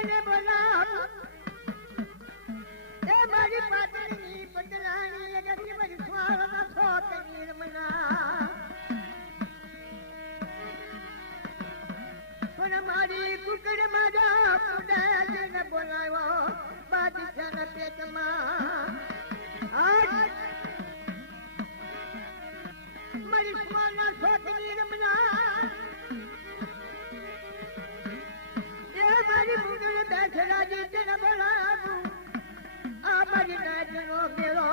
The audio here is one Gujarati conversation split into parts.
તેને બોલાવ એ મારી પાટણની પટલાણી અગત્ય મારી સ્વાળના છોક નિર્મલા પણ મારી કુકડ મારા પુડાને બોલાવ્યો બાદશાહના પેટમાં આજ મારી સ્વાળના છોક નિર્મલા મારી મુગલ બેસરાજી તેને બોલાવું આ મારી નાચનો મેળો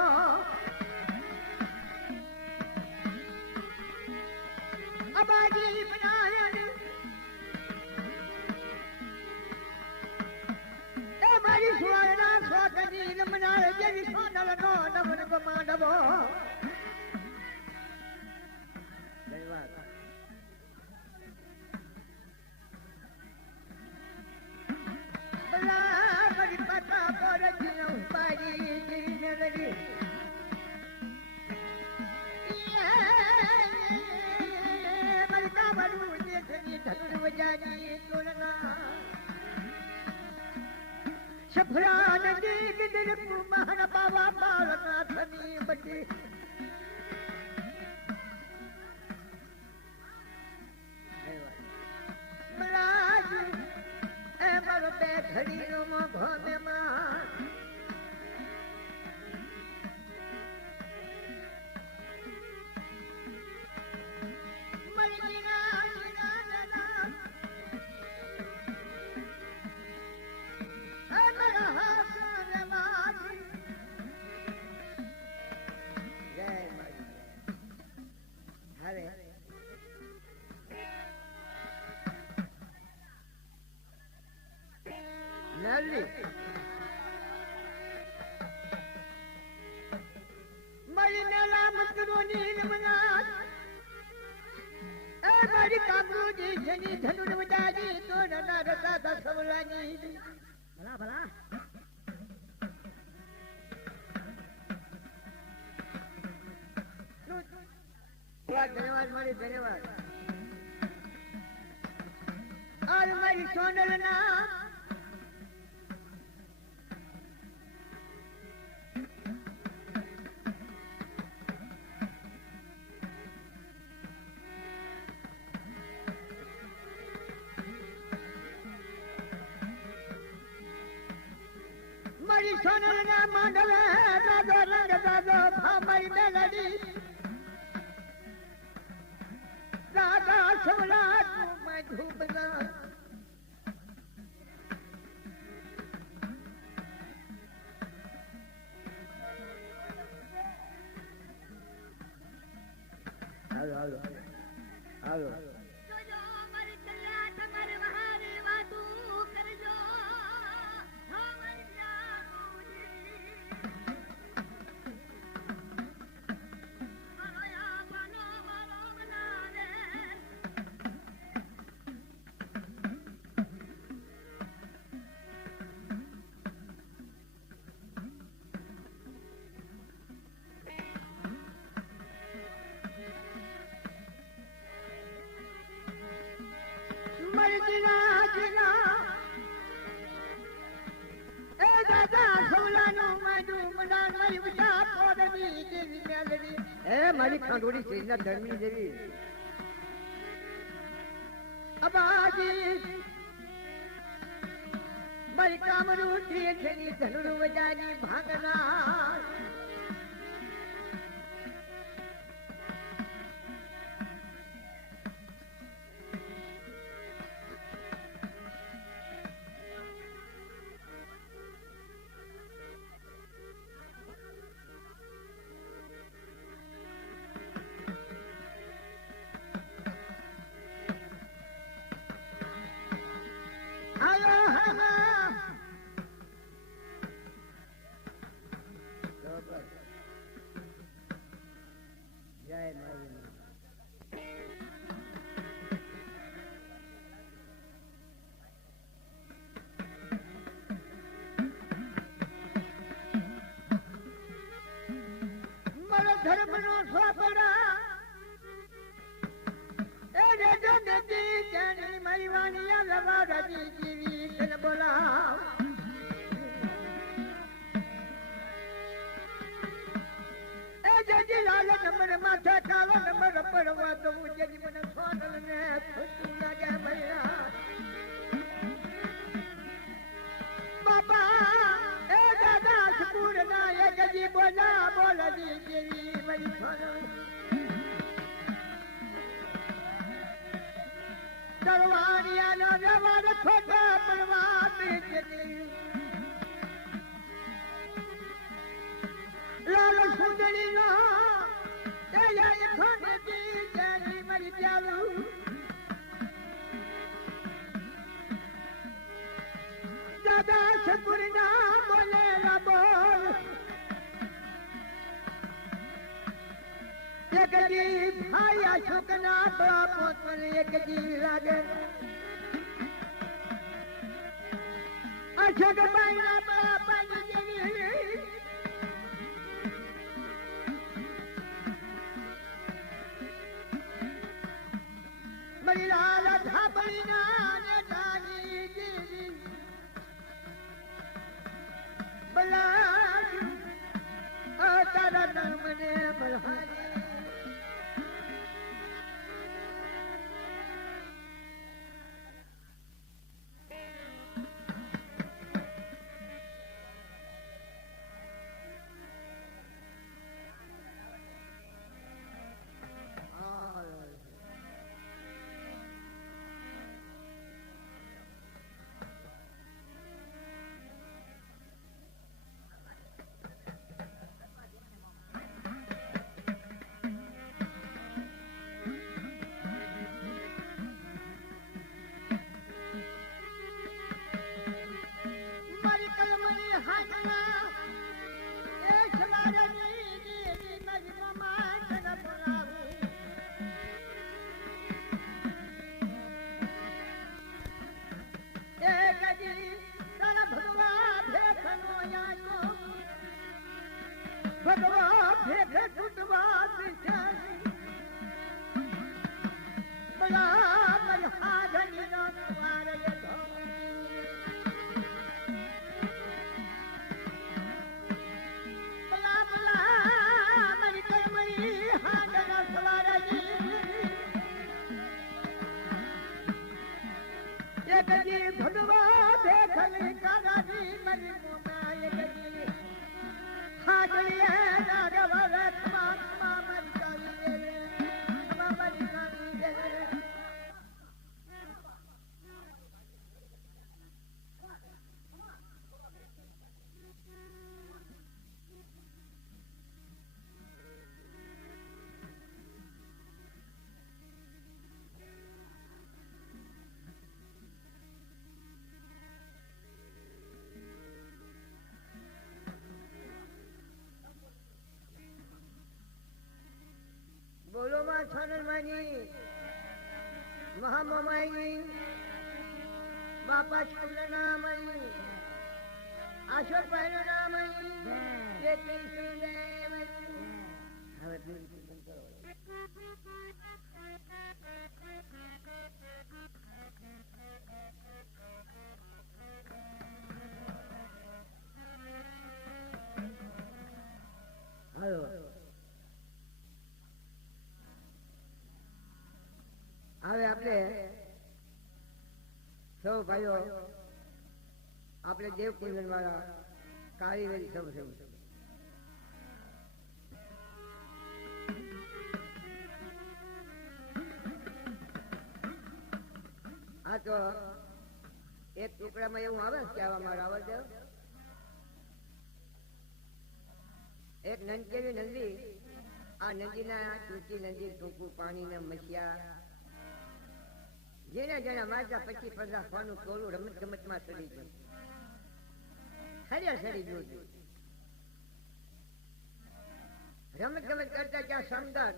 અબાજી બનાયની એ મારી સુવર્ણા સ્વાગની રમનાર જેવી સોનલ નો નમન ગમાડવો ધન્યવાદ મારી પાતા પર જીવ પાડી જીને લગી મારી કામરું દેખની ધન વજાની તોલના સફરા નદી ગિદર કુમાર બાવા બાળના થની બટી મલાજ એ મારો બે ઘડીનો મોભો મેમાં મલજીના જીના એ મારા હાથ લેવાજી જય મારી હવે મારી મેલા મતરોની રમના એ મારી કામરૂજી જેની ધનુર વજાજી તો નના રતા સવલાની ભલા ભલા ધન્યવાદ મારી ધન્યવાદ આજ મારી સોનલ ના મારી સોનલ ના માંડવે દાદો રંગ દાદો મારી મેલડી દાદા સવલા તું મેં ધૂપના હાલો હાલો હાલો મારી ખાંડોળી શ્રીના ધર્મી જેવી અબાજી મારી કામરૂ છે ધનુર વજાની ભાગના माथे कालो नंबर पड़वा तो मुझे जीवन स्वादल ने खुशू लगे भैया बाबा ए दादा सुपुर ना एक जी बोला बोल जी देवी मरी स्वादल दरवानिया नो जवान छोटा परवार बेचनी लाल सुंदरी नो तेया खाने की जानी मरी प्यालू दादा सपुरना बोले ला बोल एक जी भाई अशोकना बाप बोल एक जी लागे अशोक भाई ना बाप जी मरीलाल धापड़ीना ने दानी जी बला ओ तारा नाम ने बलहारी भगवान भेखे टूटवा बड़ा बलहाधनी ना तुम्हारे बला बला मरी करमरी हाजरा सवारा जी एक जी भगवान देखली कागा जी मरी मोमा एक जी हाजरी है राघव खमा खमा मरी काली रे खमा मरी काली रे बोलो माँ छानल मानी महामाई बापा छानल नामनी अशोक पहलो नामनी ये तीसरी देवनी हमें तीसरी करो हेलो હવે આપણે સૌ ભાઈઓ આપણે દેવકુંજન વાળા કારીગરી સૌ સૌ હા તો એક ટુકડામાં એવું આવે કે આવા મારા આવડ દેવ એક નંદકેવી નંદી આ નદીના ટૂંકી નદી ટૂંકું પાણીના મસિયા જેને જેને મારતા પછી પચાસ ફોનું ટોલું રમત ગમતમાં સડી ગયું હરિયા સડી ગયું રમત ગમત કરતા ત્યાં સમદર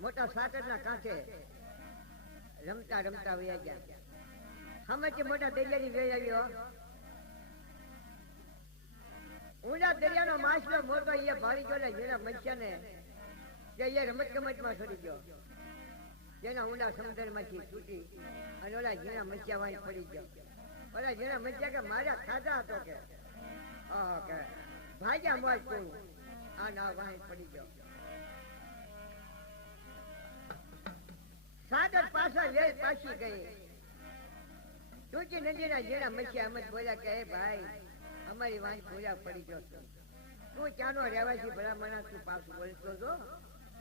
મોટા સાગરના કાંઠે રમતા રમતા વયા ગયા હમણાં મોટા દરિયાની વેળ આવ્યો ઊંડા દરિયાનો માછલો મોટો એ ભાવી ગયો જેના મચ્છાને કે એ રમત ગમતમાં સડી ગયો જેના ઊંડા સમુદ્રમાંથી છૂટી અને ઓલા જેના મચ્છા વાંઈ પડી ગયો ઓલા જેના મચ્છા કે મારા ખાધા હતો કે કે ભાગ્યા મોજ કહું આ ના વાંઈ પડી ગયો સાગર પાછા વેલ પાછી ગઈ. ટૂંકી નદીના જેના મચ્યા અમત બોલ્યા કે ભાઈ અમારી વાંચ પૂરા પડી ગયો તું ચાનો રહેવાથી ભલા મના તું પાછું બોલતો જો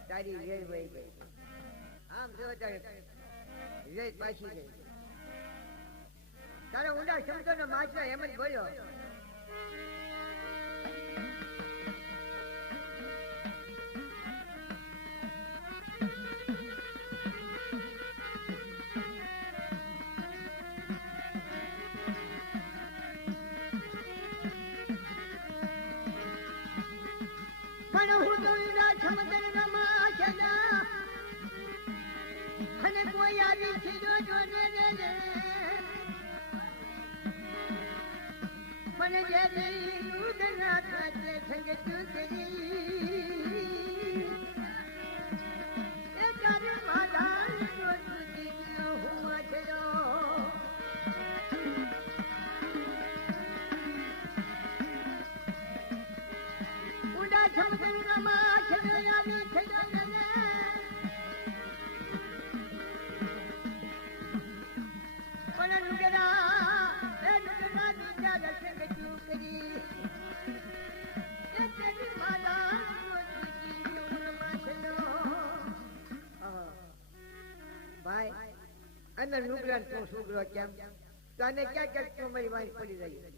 તારી વેલ વહી ગઈ. આમ જો વેલ પાછી ગઈ. તારા ઊંડા શબ્દોનો માછલા એમ જ બોલ્યો અને કોઈ આવી છીજો જોને રે મને જે દૂધ ના ખાતે સંગ ચૂકરી એ તારી માલા હું થયો ઊંડા સમુદ્રમાં છેડો આવી છેડો ભાઈ અંદર નુકસાન તું સુગરો કેમ તને ક્યાં ક્યાંક તું મારી વાંચ પડી રહી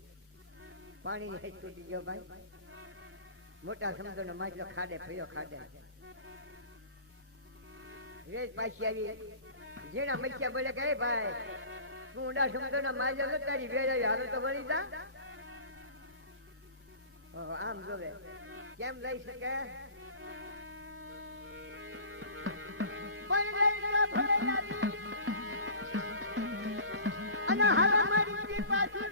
પાણી હેઠ તૂટી ગયો ભાઈ મોટા સમુદ્રનો માછલો ખાડે ફર્યો ખાડે રેત પાછી આવી જેના મચ્યા બોલે કે ભાઈ તું ઊંડા સમુદ્રનો માછલો તારી વેળ હારો તો વળી જા. આમ જોવે કેમ લઈ શકે અને હાલ મારી પાછું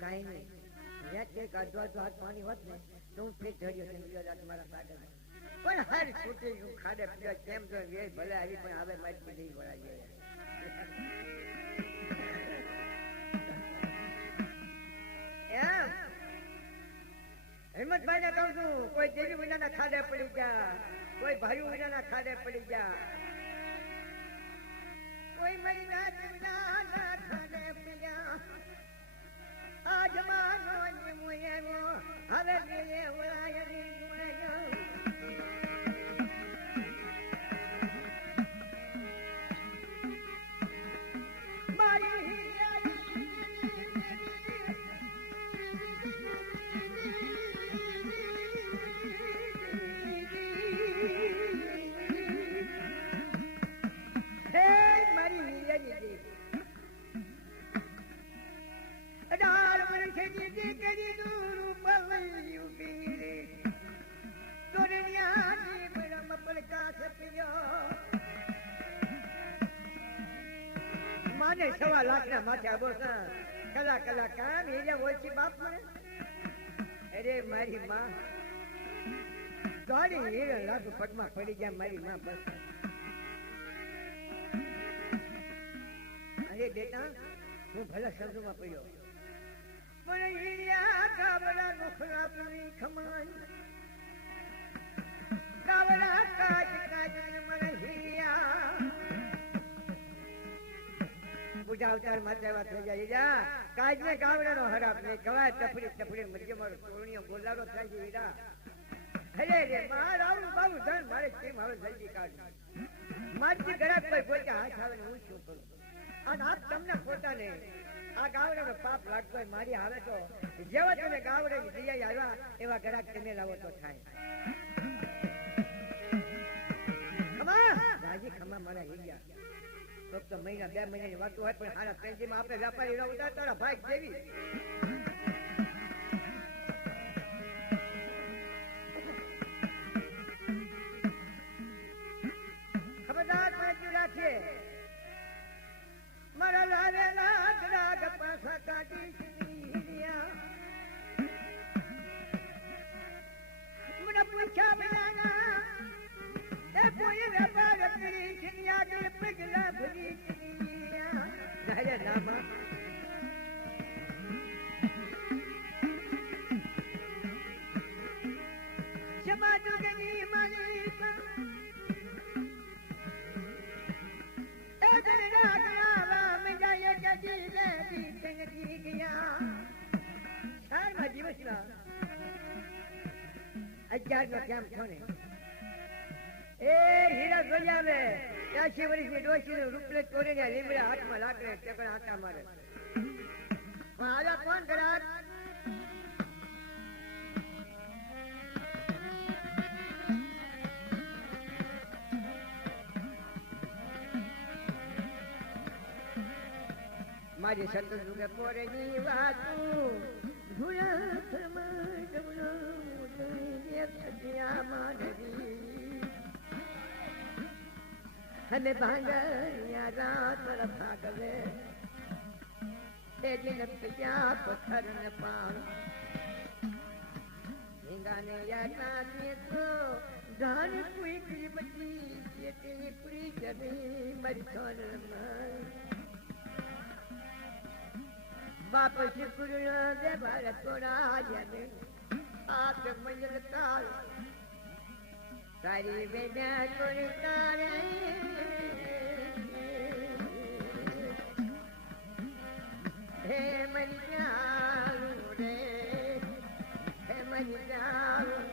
કાઈ નહીં હાથ પાણી હોત ને તો હું ફેર ચડ્યો મારા સાગર પણ હાર છૂટી ગયું ખાડે પીવા કેમ તો ભલે આવી પણ હવે મારી નહીં વળાય એમ હિંમતભાઈ ને કહું છું કોઈ દેવી વિનાના ખાડે પડી ગયા કોઈ ભાઈ વિનાના ખાડે પડી ગયા કોઈ મારી રાત વિનાના ખાડે પડ્યા આજ માનો મુએનો હવે લે વળાય માને 1.5 લાખ ના માથે આબો કલા કલા કામ એરિયા ઓછી બાપ મને અરે મારી માં ગાડી 1 લાખ પગમાં પડી ગયા મારી માં બસ. અરે બેટા હું ભલે શબ્દમાં પડ્યો પણ એરિયા ગાબડા નોખલા પૂરી ખમાન ગાબડા કાજ કાજ મને હિયા પૂજા અવતાર માત્ર વાત થઈ જાય કાજ ને ગાવડાનો હરાપ ને કવાય ટફડી ટફડી મધ્ય મારો કોરણીઓ ગોલાડો થાય છે વીરા અરે રે મારું બાબુ ધન મારે કેમ હવે જલ્દી કાઢ મારી ગરાક કોઈ ગોચા હાથ આવે હું શું કરું અને આપ તમને પોતાને આ ગાવડાનો પાપ લાગતો હોય મારી આવે તો જેવા તમે ગાવડે દિયા આવ્યા એવા ગરાક તમે લાવો તો થાય ખમા રાજી ખમા મારા હિયા ફક્ત મહિના 2 મહિનાની વાત હોય પણ હારા પેન્જીમાં આપણે વેપારી રહો તારા ભાગ જેવી ખબરદાર રાખીએ સંગતી ગયા ચારમાં દિવસના 11નો કેમ છો ને એ હીરા ગોલ્યા મે 80 વર્ષની ડોશીનું રૂપલે તોડીને લીમડા હાથમાં લાકડે ટેકડા આટા મારે આજા કોણ કરાર મારી સતત કે પોરેની વાતું ભૂલા સમય જમનો દેખ્યા માનવી હમે ભાંગયા રાત ભાગલે તે દિન પિયા પથ્થર ને પાણ હિંગાને યાતા દે તો ધાન કોઈ કી બચી જે તેની પૂરી જમી મરી સોન बाप शुक्र दे भारत तोड़ा जाने आप मंजिल काल सारी बेटा कोई तारे हे मरी जाऊं रे हे मरी जाऊं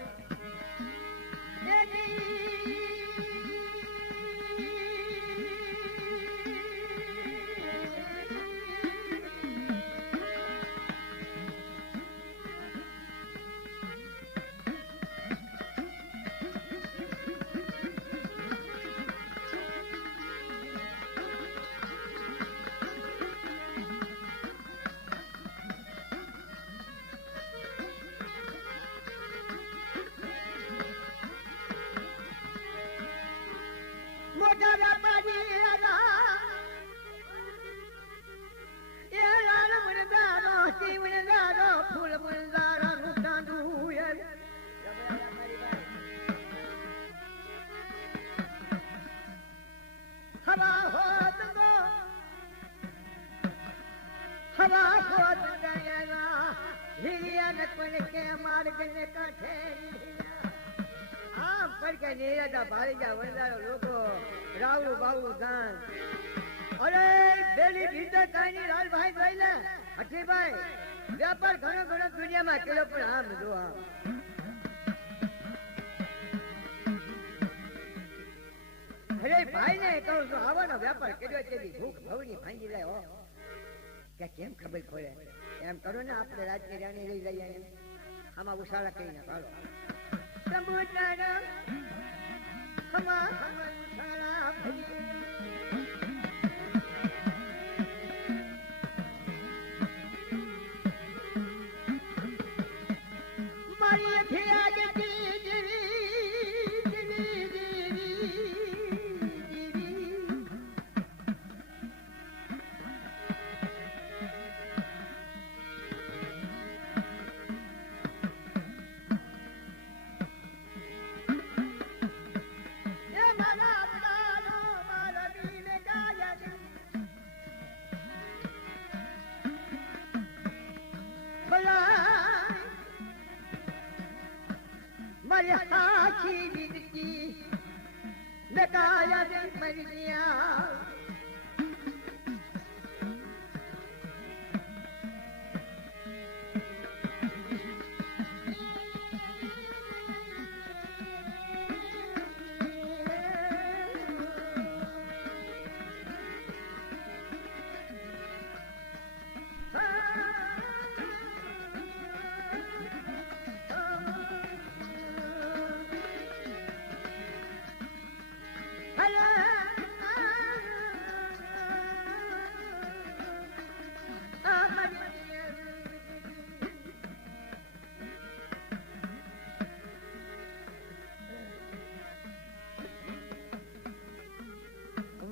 भारी जा वंदारो लोगो रावू बावू दान अरे बेली भीतर काई लाल भाई भाईला हठी भाई व्यापार घणो घणो दुनिया में केलो पण आम जो आम अरे भाई ने कहूं तो आवनो व्यापार केलो तेदी भूख भवनी भांगी जाय हो क्या केम खबर खोले एम करो ने आपणे राज्य रानी लई जઈએ आमा उसाला कईने हालो समुद्र हवा सारा मारी फिर आगे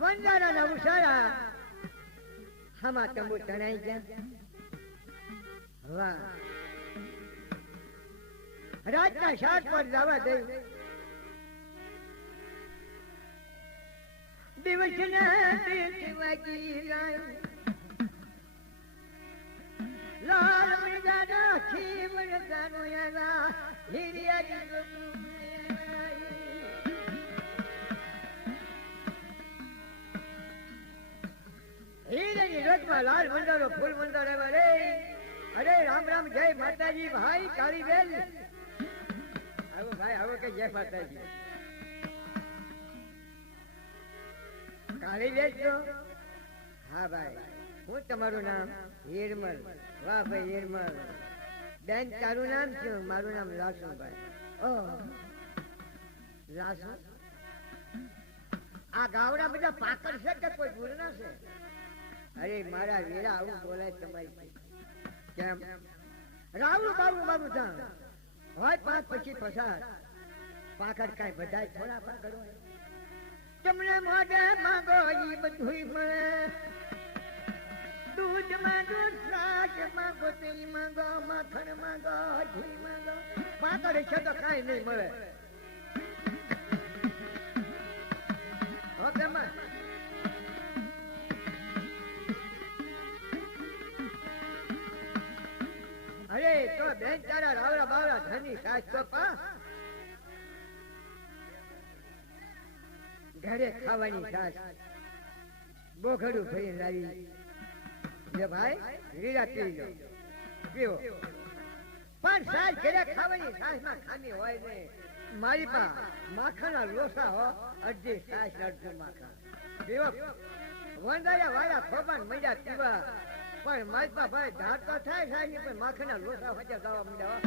વંદાના નવસારા હમા તંબુ તણાઈ ગયા વાહ રાતના 7 પર જવા દે દિવસના વાગી લાલ મૃગાના ખીમણ સાનો યાના હીરિયા હીરાની રોજ માં લાલ મંદિરો ફૂલ મંદિર આવ્યા રે. અરે રામ રામ જય માતાજી ભાઈ કાળીબેન. આવો ભાઈ આવો કે જય માતાજી. કાળીબેન છો? હા ભાઈ. હું તમારું નામ? હિરમલ. વાહ ભાઈ હિરમલ. બેન તારું નામ શું? મારું નામ લાસુભાઈ. ઓહ લાસુ. આ ગાવડા બધા પાકર છે કે કોઈ ગુરના છે? અરે મારા વીરા આવું બોલાય તમારી. કેમ રાવણું બાવણું બાબુ જાણ હોય 5 પછી પસાર. પાકડ કાંઈ બધા થોડા પાકડ હોય. તમને મોઢે માંગો ઈ બધું મળે. દૂધ માંગો, શાક માંગો, તેલ માંગો, માખણ માંગો, ઘી માંગો. પાકડ છે તો કાંઈ નહીં મળે. ઓકે માં. અરે તો બેન તારા રાવડા બાવડા ધની સાસ તો પા. ઘરે ખાવાની સાસ બોઘડું ભરી લાવી. જે ભાઈ રીડા પી લો પીવો. પણ સાસ ઘરે ખાવાની સાસ માં ખામી હોય ને. મારી પા માખણના લોસા હો. અડધી સાસ અડધું માખણ પીવો. વંદાયા વાળા ખોબાન મજા પીવા. પણ મારી પા ભાઈ ધાર તો થાય સાહેબ પણ માખણના લોસા વચ્ચે જવા માંડ્યા.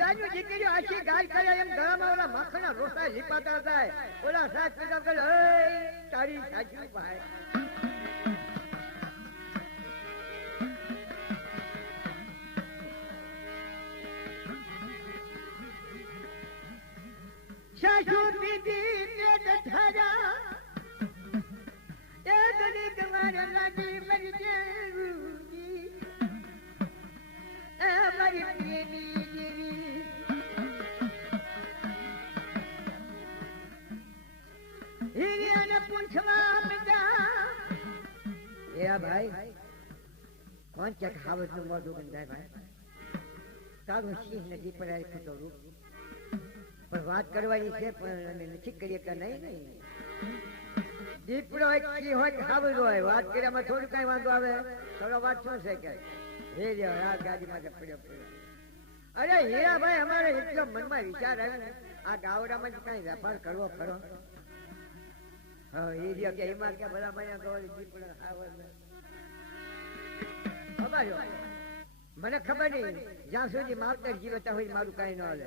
દાદુ દીકરીઓ આખી ગાય કરે એમ ગળામાં ઓલા માખણના લોસા લીપાતા થાય. ઓલા સાસ પીતા કરે તારી સાચું ભાઈ. સાસુ પીધી પેટ ઠરા. એ દરેક મારે લાગી મરી જવું. એ મારી પ્રેમી જેવી. હિરિયાને પૂછવા માંડ્યા. એ ભાઈ કોણ છે ખાવત નું મોઢું બંધાય ભાઈ? તારું સિંહ નદી પર આવી ખોટો રૂપ. પણ વાત કરવાની છે પણ અમે નથી કરીએ કે નહીં. દીપડો એક સિંહ હોય કે ખાવત હોય વાત કર્યામાં થોડું કઈ વાંધો આવે. થોડો વાત શું છે કે હે જો રાત ગાડી માટે પડ્યો. અરે હીરાભાઈ અમારે એટલો મનમાં વિચાર આવ્યો આ ગાવડામાં જ કઈ વેપાર કરવો ખરો. કે એમાં કે બધા મને મને ખબર નહીં. જ્યાં સુધી માવતર જીવતા હોય મારું કઈ ન હાલે.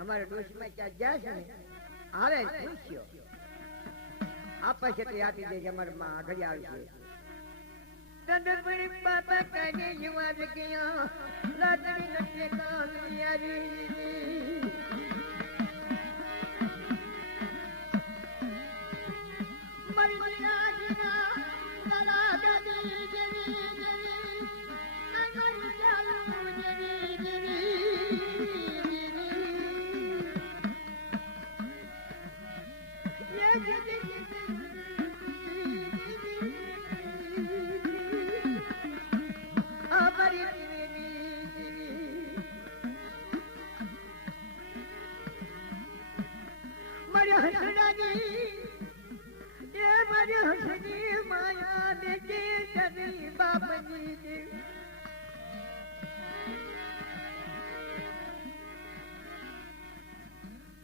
અમારા ડોશીમાં ત્યાં ગયા છે ને આવે પૂછ્યો આપે છે તો આપી દે. અમારા માં ઘડી આવશે. બાબા કાને યુવા ગયા લાદડી નથી કાલિયારી. માયા દેખે જની બાપની.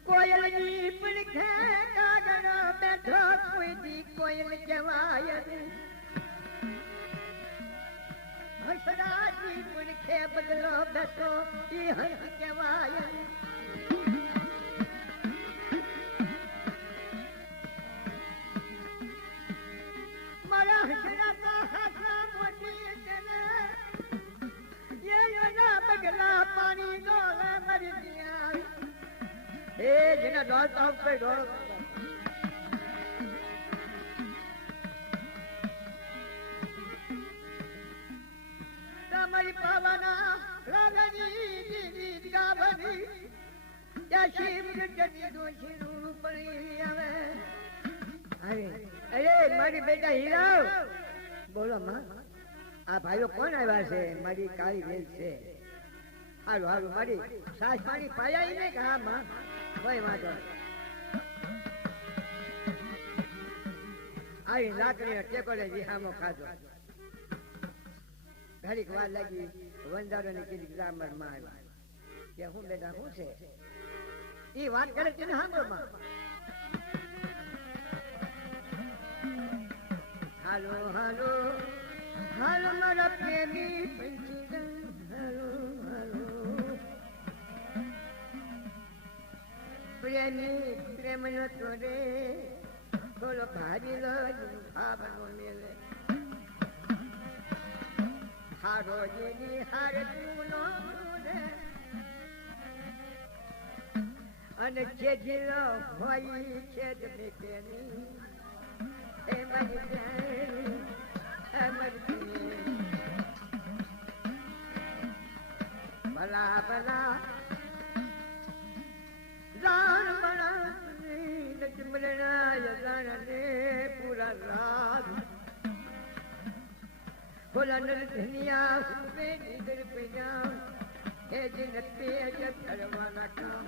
કોયલની પડખે કાગળ બેઠો કોઈ દી કોયલ કહેવાય. હંસરાજી પડખે બદલો બેઠો ઈ હંસ કહેવાય. મારા હસરાતા હાસા મોટી તેને એના બગલા પાણી ડોળા મરી ગયા. એ જેના દોડતા ઉપર દોડો. તમારી પાવાના રાગની ગાવની ત્યાં શિવ જની દોષી રૂ પડી આવે. અરે અરે મારી બેટા હીરાવ બોલો માં. આ ભાઈઓ કોણ આવ્યા છે? મારી કાળી વેલ છે. હારું હારું મારી સાસ પાણી પાયા નહીં કે? હા માં કોઈ વાંધો. આવી લાકડીનો ટેકો લઈ વિહામો ખાધો. ઘડીક વાર લાગી વંદારોને કીધી ગ્રામર માં કે હું બેટા શું છે એ વાત કરે છે ને સાંભળમાં. હાલો હાલો હાલો મારા પ્રેમી પંચી હાલો હાલો પ્રેમી પ્રેમ નો તોરે થોડો ભારી લો ભાવનો મેલે હારો જેની હાર તું નો અને જે જિલ્લો હોય છે જ મેકેની એ મારી પ્યારી અમરજી ભલા ભલા જાન બના નચમરણા જાનને પૂરા રાત બોલા નરધનિયા સુબે નીદર પૈયા હે જનતે અજબ કરવાના કામ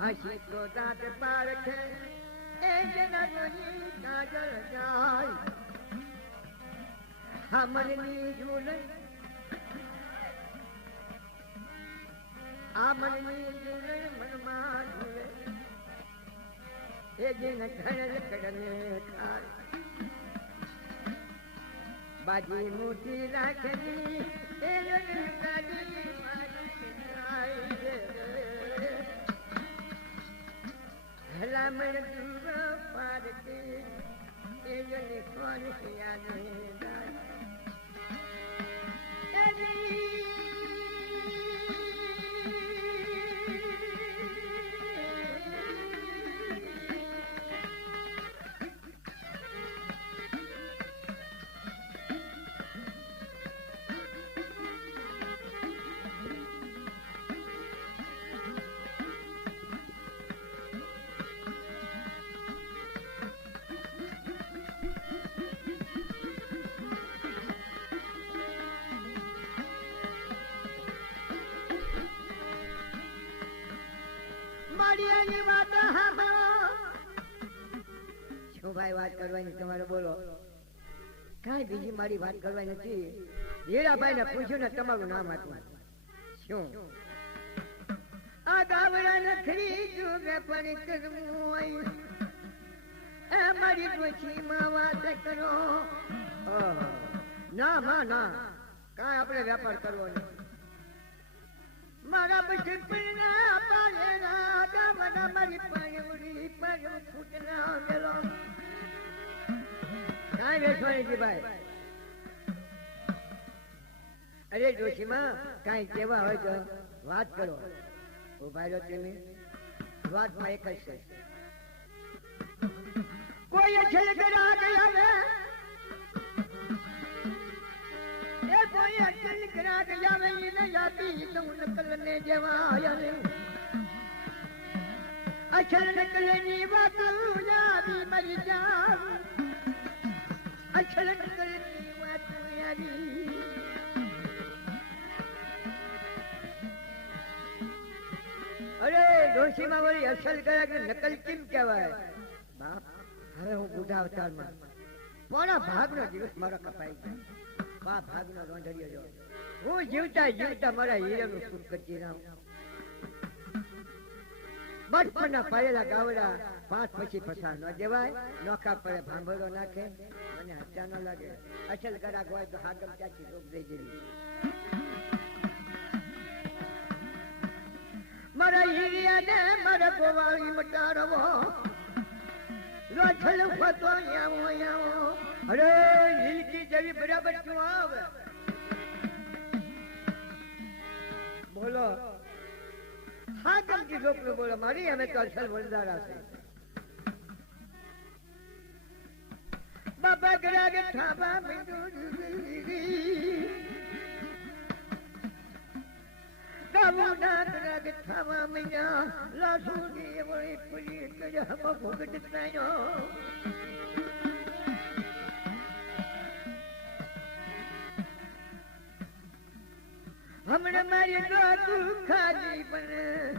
હાસી તો દાંત પારખે એ જનની કાજલ જાય મનની ઝૂલન આ મનની ઝૂલન મનમાં ઝૂલે એ જેને ઘડલ કડને ખાય બાજી મોટી રાખી એ ગાડી ભલામણ દૂર પાડતી એ જને કોણ યાદ શું ભાઈ વાત કરવાની તમારે બોલો. કઈ બીજી મારી વાત કરવાની નથી. હીરાભાઈ ને પૂછ્યું ને તમારું નામ હતું શું? આ ગાવડા નખરી જોગે પણ કરવું હોય એ મારી ડોશીમાં વાત કરો. ના માં ના કાંઈ આપણે વેપાર કરવો નહીં. મારા પછી પીના પાલેરા ગાવડા મારી પાણી પર ફૂટના મેલો કાંઈ વેચવાની છે ભાઈ. અરે ડોશીમાં કાંઈ કહેવા હોય તો વાત કરો. ઉભા રહ્યો તમે વાતમાં એક જ છે. કોઈ છેલ્લે કરા ગયા એ કોઈ અચલ કરા ગયા વે ને યાદી તો નકલ ને જેવા આયા અચલ નકલ ની વાત યાદી મરી જા અચલ નકલ ની વાત યાદી અરે ડોશીમાં વળી અસલ ગયા કે નકલ કેમ કહેવાય? બાપ હવે હું બુઢા અવતારમાં પોણા ભાગનો દિવસ મારો કપાઈ ગયો. બા ભાગનો રોંઢળિયો જો હું જીવતા જીવતા મારા હીરાનું સુખ કરતી રહું. બચપનના પાયેલા ગાવડા પાંચ પછી પસાર ન દેવાય. નોખા પડે ભાંભળો નાખે મને હત્યા ન લાગે. અસલ ગરાક હોય તો હાગમ ત્યાંથી રોક દઈ જેવી. મારા હીરિયાને મારા ગોવાળી મટાડવો રોછલ ફતો આવો આવો. અરે નીલકી જેવી બરાબર શું આવે બોલો. હા ગમતી છોકરું બોલો. મારી અમે તો અસલ વરદારા છે. બાબા ગરાગ ઠાબા ગાવુના ગરાગ ઠાબા મૈયા લાસુડી વળી પડી કયા ભોગટ નાયો. હમણાં મારી દોતું ખાલી પણ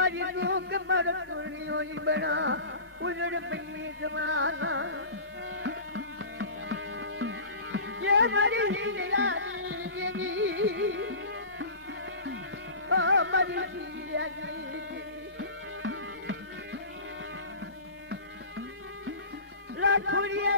મારી દુઃખ મારા તુણીઓની બના ઉજળ પીની જવાના ये मारी लीलानी देवी ओ मारी लीलानी लाखोरिया